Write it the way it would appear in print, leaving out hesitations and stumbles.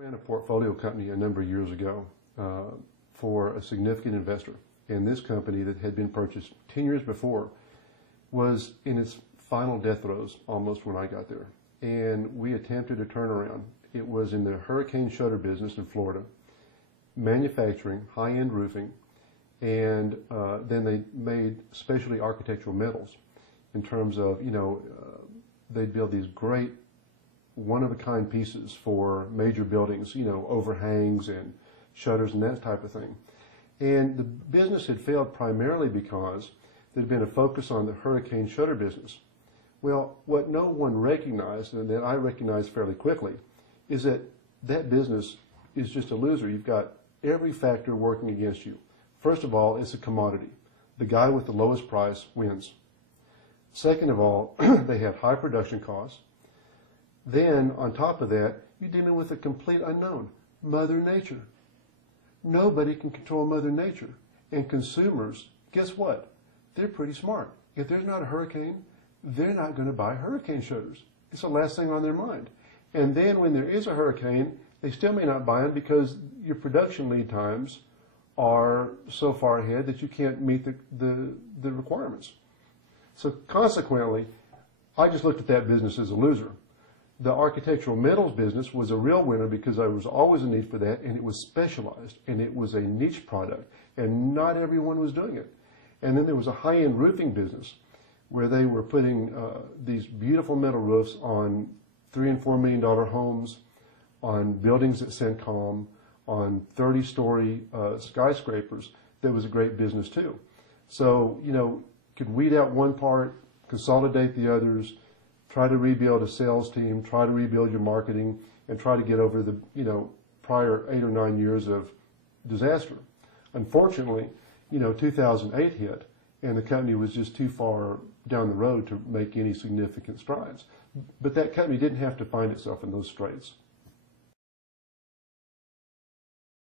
Ran a portfolio company a number of years ago for a significant investor. And this company that had been purchased 10 years before was in its final death throes almost when I got there. And we attempted a turnaround. It was in the hurricane shutter business in Florida, manufacturing, high-end roofing, and then they made specialty architectural metals in terms of, they'd build these great one-of-a-kind pieces for major buildings, overhangs and shutters and that type of thing. And the business had failed primarily because there'd been a focus on the hurricane shutter business. Well, what no one recognized, and that I recognized fairly quickly, is that that business is just a loser. You've got every factor working against you. First of all, it's a commodity. The guy with the lowest price wins. Second of all, they have high production costs. Then, on top of that, you're dealing with a complete unknown, Mother Nature. Nobody can control Mother Nature. And consumers, guess what? They're pretty smart. If there's not a hurricane, they're not going to buy hurricane shutters. It's the last thing on their mind. And then when there is a hurricane, they still may not buy them because your production lead times are so far ahead that you can't meet the requirements. So consequently, I just looked at that business as a loser. The architectural metals business was a real winner because there was always a need for that, and it was specialized, and it was a niche product, and not everyone was doing it. And then there was a high-end roofing business where they were putting these beautiful metal roofs on $3 and $4 million homes, on buildings at CENTCOM, on 30-story skyscrapers. That was a great business too. So, could weed out one part, consolidate the others, try to rebuild a sales team, try to rebuild your marketing, and try to get over the, prior 8 or 9 years of disaster. Unfortunately, 2008 hit, and the company was just too far down the road to make any significant strides. But that company didn't have to find itself in those straits.